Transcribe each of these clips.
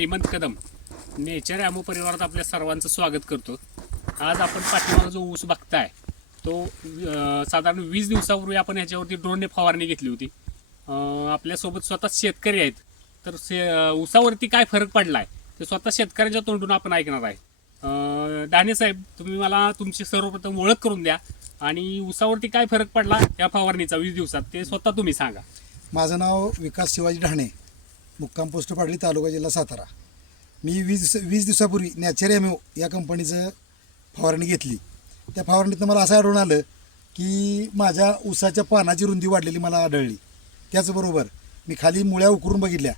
श्रीमंत कदम नेचर ॲमो परिवारात आपल्या सर्वांचं स्वागत करतो. आज आपण पाठीमागा जो ऊस बघताय तो साधारण 20 दिवसापूर्वी आपण ह्याच्यावरती ड्रोनने फवारणी घेतली होती. आपल्यासोबत स्वतः शेतकरी आहेत, तर ऊसावरती काय फरक पडलाय ते स्वतः शेतकऱ्यांच्या तोंडून आपण ऐकणार आहे. दाणे साहेब, तुम्ही मला तुमची सर्वप्रथम ओळख करून द्या आणि ऊसावरती काय फरक पडला या फवारणीचा 20 दिवसात ते स्वतः तुम्ही सांगा. माझं नाव विकास शिवाजी ढाणे, मुक्काम पोस्ट पाडली, तालुका जिल्हा सातारा. मी 20 दिवसापूर्वी नॅचर ॲमो या कंपनीचं फवारणी घेतली. त्या फवारणीतनं मला असं आढळून आलं की माझ्या ऊसाच्या पानाची रुंदी वाढलेली मला आढळली. त्याचबरोबर मी खाली मुळ्या उकरून बघितल्या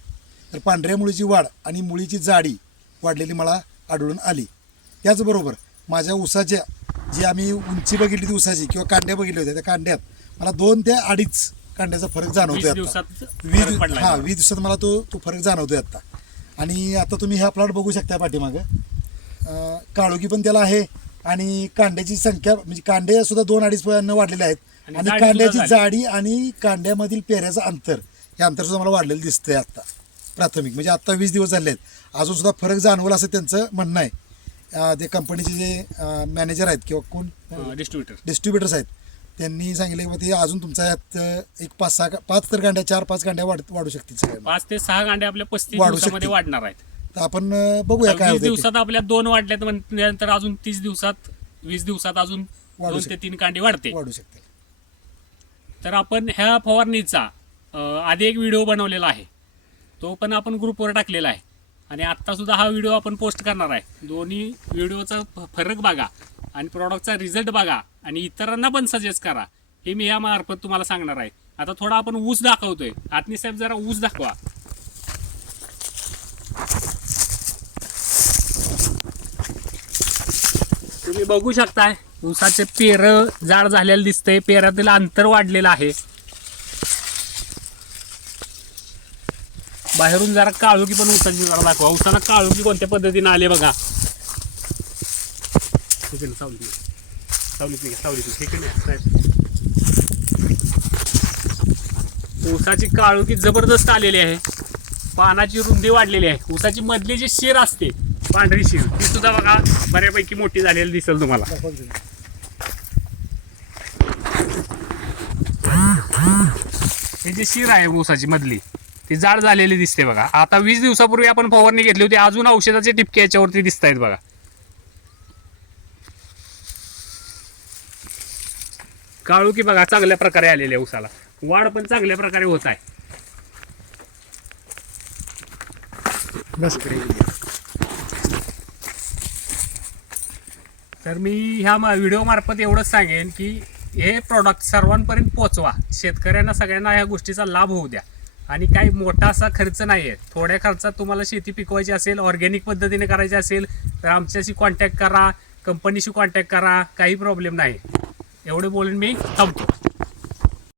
तर पांढऱ्या मुळीची वाढ आणि मुळीची जाडी वाढलेली मला आढळून आली. त्याचबरोबर माझ्या ऊसाच्या जी आम्ही उंची बघितली ती ऊसाची किंवा कांड्या बघितल्या होत्या, त्या कांड्यात मला 2 ते 2.5 कांड्याचा फरक जाणवतोय. 20 दिवसात मला तो फरक जाणवतोय आता. आणि आता तुम्ही हा प्लॉट बघू शकता पाठीमागं, काळोखी पण त्याला आहे आणि कांड्याची संख्या म्हणजे कांडे सुद्धा 2-2.5 पळ्यानं वाढलेले आहेत आणि कांड्याची जाडी आणि कांड्यामधील पेऱ्याचं अंतर, हे अंतर सुद्धा मला वाढलेलं दिसतंय आता प्राथमिक. म्हणजे आता 20 दिवस झाले आहेत, अजून सुद्धा फरक जाणवला असं त्यांचं म्हणणं आहे. ते कंपनीचे जे मॅनेजर आहेत किंवा कोण डिस्ट्रीब्युटर्स आहेत त्यांनी सांगितलं की ते अजून तुमचा यात एक 5 तर गांड्या 4-5 गांड्या वाढू शकतील. सगळ्या 5 ते 6 गांड्या आपल्या 35 दिवसामध्ये वाढणार आहेत. तर आपण बघूया काय 20 दिवसात आपल्या 2 वाढल्यात, नंतर अजून 30 दिवसात 20 दिवसात अजून 2 ते 3 कांडे वाढू शकते. तर आपण ह्या फवारणीचा आधी एक व्हिडिओ बनवलेला आहे, तो पण आपण ग्रुपवर टाकलेला आहे आणि आत्ता सुद्धा हा व्हिडिओ आपण पोस्ट करणार आहे. दोन्ही व्हिडिओचा फरक बघा आणि प्रॉडक्टचा रिझल्ट बघा आणि इतरांना पण सजेस्ट करा, हे मी यामार्फत तुम्हाला सांगणार आहे. आता थोडा आपण ऊस दाखवतोय. आत्नी साहेब जरा ऊस दाखवा. तुम्ही बघू शकताय ऊसाचे पेर जाड झालेलं दिसतंय, पेरातील अंतर वाढलेलं आहे. बाहेरून जरा काळोखी पण ऊसाची जरा दाखवा. ऊसाला काळोखी कोणत्या पद्धतीने आले बघा. ऊसाची काळोखी जबरदस्त आलेली आहे, पानाची रुंदी वाढलेली आहे. ऊसाची मधली जी शीर असते पांढरी शीर, ती सुद्धा बघा बऱ्यापैकी मोठी झालेली दिसेल तुम्हाला. ही जी शीर आहे ऊसाची मधली ती जाड झालेली दिसते बघा. आता 20 दिवसापूर्वी आपण फवारणी घेतली होती, अजून औषधाचे टिपके याच्यावरती दिसत आहेत बघा. काळोखी बघा चांगल्या प्रकारे आलेली आहे, ऊसाला वाढ पण चांगल्या प्रकारे होत आहे. तर मी ह्या व्हिडिओ मार्फत एवढंच सांगेन की हे प्रॉडक्ट सर्वांपर्यंत पोहोचवा, शेतकऱ्यांना सगळ्यांना ह्या गोष्टीचा लाभ होऊ द्या. आणि काही मोठा असा खर्च नाही आहे. थोड्या खर्चात तुम्हाला शेती पिकवायची असेल, ऑर्गॅनिक पद्धतीने करायची असेल तर आमच्याशी कॉन्टॅक्ट करा, कंपनीशी कॉन्टॅक्ट करा, काही प्रॉब्लेम नाही. एवढे बोलून मी थांबतो.